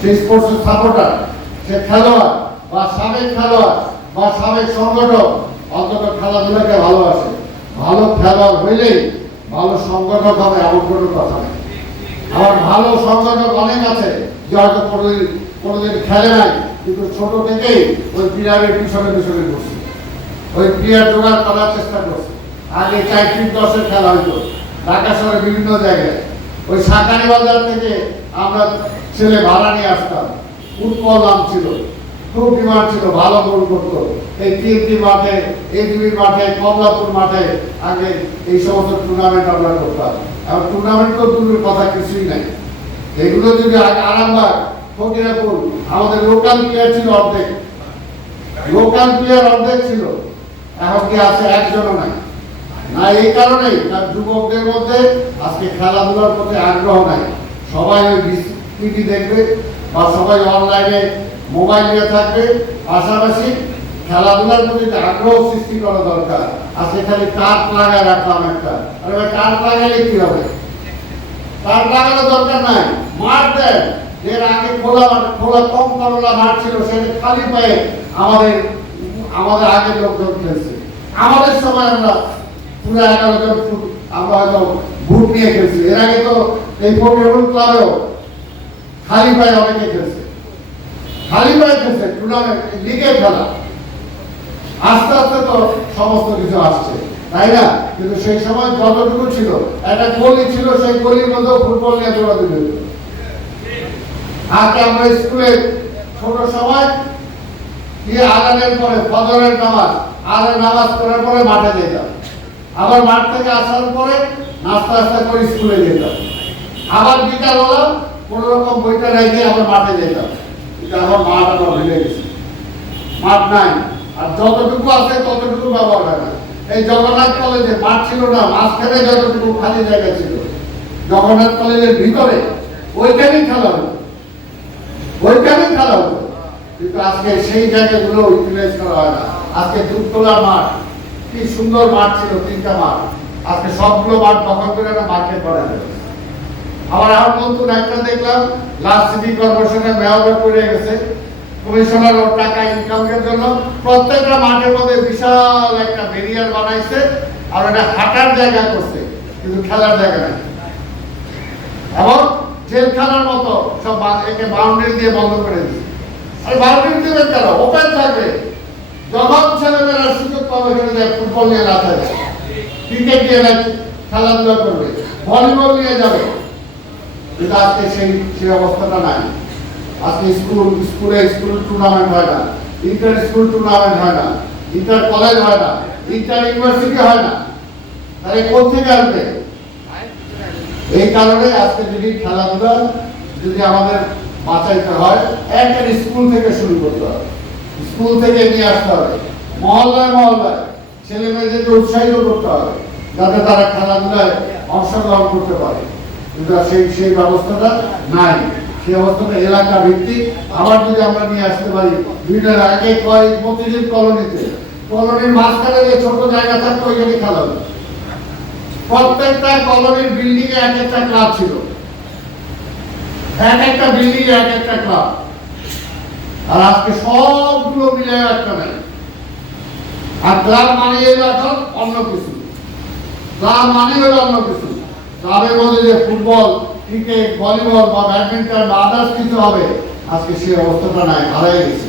সে স্পোর্টসের সাপোর্টার, সে খেলোয়াড় বা সাবেক খেলোয়াড় বা সাবেক সংগঠক অন্তত খেলাধুলাকে ভালোবাসে। ভালো খেলোয়াড় হইলেই ভালো সংগঠক হবে এমন কোনো কথা নেই। আমার ভালো সংগঠক অনেক আছে যে হয়তো কোনোদিন খেলে নাই, কিন্তু ছোট থেকেই ওই প্লেয়ারের পিছনে পিছনে করছে, ওই প্লেয়ার জোগাড় করার চেষ্টা করছে। আগে 4-10 খেলা হইতো ঢাকা শহরে বিভিন্ন জায়গায়। ওই সাকারি বাজার থেকে আমরা ছেলে ভাড়া নিয়ে আসতাম, ফুটবল নাম ছিল, খুব ডিমান্ড ছিল, ভালো গোল করতো। এই টিএমটি মাঠে, এডিবি মাঠে, কমলাপুর মাঠে আগে এই সমস্ত টুর্নামেন্ট আমরা করতাম। আর টুর্নামেন্ট তো দূরের কথা কিছুই নাই। এগুলো যদি আরামবাগ, ফকিরাপুর, আমাদের লোকাল প্লেয়ার ছিল অর্ধেক, লোকাল প্লেয়ার অর্ধেক ছিল। এখন কি আছে? একজনও নাই। না এই কারণেই না যুবকদের মধ্যে আজকে খেলাধুলার প্রতি আগ্রহ নাই। সবাই ওই টিভি দেখবে বা সবাই অনলাইনে মোবাইল নিয়ে থাকবে। পাশাপাশি খেলাধুলার প্রতি আগ্রহ সৃষ্টি করা দরকার। আজকে খালি কাঠ লাগায় রাখলাম একটা, আরে ভাই কাঠ লাগাইলে কি হবে? কাঠ লাগানো দরকার নাই, মাঠ দেন। এর আগে খোলা কম করলা মাঠ ছিল, সেটা খালি পায়ে আমাদের আগের লোকজন খেলছে। আমাদের সময় আমরা পুরো 11 জন আমরা হয়তো বুট নিয়ে খেলছি। এর আগে তো এই ফকিরপুর ক্লাবেও খালি পায়ে অনেকে খেলছে, খালি পায়ে খেলছে টুর্নামেন্ট, লিগে খেলা। আস্তে আস্তে তো সমস্ত কিছু আসছে, তাই না? কিন্তু সেই সময় যতটুকু ছিল, একটা গলি ছিল, সেই গলির মধ্যেও ফুটবল নিয়ে দৌড়াতে যেত। আগে আমরা স্কুলে ছোট সময় আজানের পরে ফজরের নামাজ, নামাজ করার পরে মাঠে যেতাম। আবার মাঠ থেকে আসার পরে নাস্তা নাস্তা করে স্কুলে যেতাম। আবার বিকাল হলো কোন রকম বইটা রেখে আবার মাঠে যেতাম। কিন্তু এখন মাঠ আবার ভেঙে গেছে, মাঠ নাই। আর যতটুকু আছে ততটুকু ব্যবহার হয় না। এই জগন্নাথ কলেজে মাঠ ছিল না, মাঝখানে যতটুকু খালি জায়গা ছিল জগন্নাথ কলেজের ভিতরে, ওইখানেই খেলা হতো, ওইখানেই খেলা হতো। কিন্তু আজকে সেই জায়গাগুলো ইউটিলাইজ করা হয় না। আজকে দুধতলা মাঠ, কি সুন্দর মাঠ ছিল, 3টা মাঠ, আজকে সবগুলো মাঠ দখল করে একটা মার্কেট করা হয়েছে। আবার এখন নতুন একটা দেখলাম, লাস্ট সিটি কর্পোরেশনের মেয়র করে গেছে, কমিশনার ও টাকা ইনকামের জন্য প্রত্যেকটা মাঠের মধ্যে বিশাল একটা ব্যারিয়ার বানাইছে, আর একটা হাঁটার জায়গা করছে, কিন্তু খেলার জায়গা নাই। এবং জেলখানার মতো সব একে বাউন্ডারি দিয়ে বন্ধ করে দিচ্ছে। আর বাউন্ডারি দিবে কেন? ওপেন থাকবে, যখন ছেলেমেয়েরা সুযোগ পাবে সেখানে ফুটবল নিয়ে না থাকবে, ক্রিকেট নিয়ে খেলাধুলা করবে, ভলিবল নিয়ে যাবে। কিন্তু আজকে সেই অবস্থাটা নাই। আজকে স্কুল টুর্নামেন্ট হয় না, ইন্টার স্কুল টুর্নামেন্ট হয় না, ইন্টার কলেজ হয় না, ইন্টার ইউনিভার্সিটি হয় না। তাহলে কোথেকে আসবে? এই কারণে আজকে যদি খেলাধুলা যদি আমাদের বাঁচাইতে হয়, একটা স্কুল থেকে শুরু করতে হবে, স্কুল থেকে নিয়ে আসতে হবে, মহল্লায় মহল্লায় ছেলে মেয়েদেরকে উৎসাহিত করতে হবে যাতে তারা খেলাধুলায় অংশগ্রহণ করতে পারে। কিন্তু সেই ব্যবস্থাটা নাই। সেই অবস্থাটা এলাকা ভিত্তিক আবার যদি আমরা নিয়ে আসতে পারি, দুইটার আগে প্রতিদিন কলোনির মাঝখানে যে ছোট জায়গা থাকতো ওইখানে খেলা হতো। প্রত্যেকটা কলোনির বিল্ডিং এ এক একটা ক্লাব ছিল, এক একটা বিল্ডিং এ এক একটা ক্লাব। আর আজকে সবগুলো মিলে একটা নাই। আর ক্লাব মানে এখন অন্য কিছু, ক্লাব মানে হলো অন্য কিছু। ক্লাবের মধ্যে যে ফুটবল, ক্রিকেট, ভলিবল বা ব্যাডমিন্টন বা আদার্স কিছু হবে, আজকে সেই অবস্থাটা নাই, হারাই গেছে।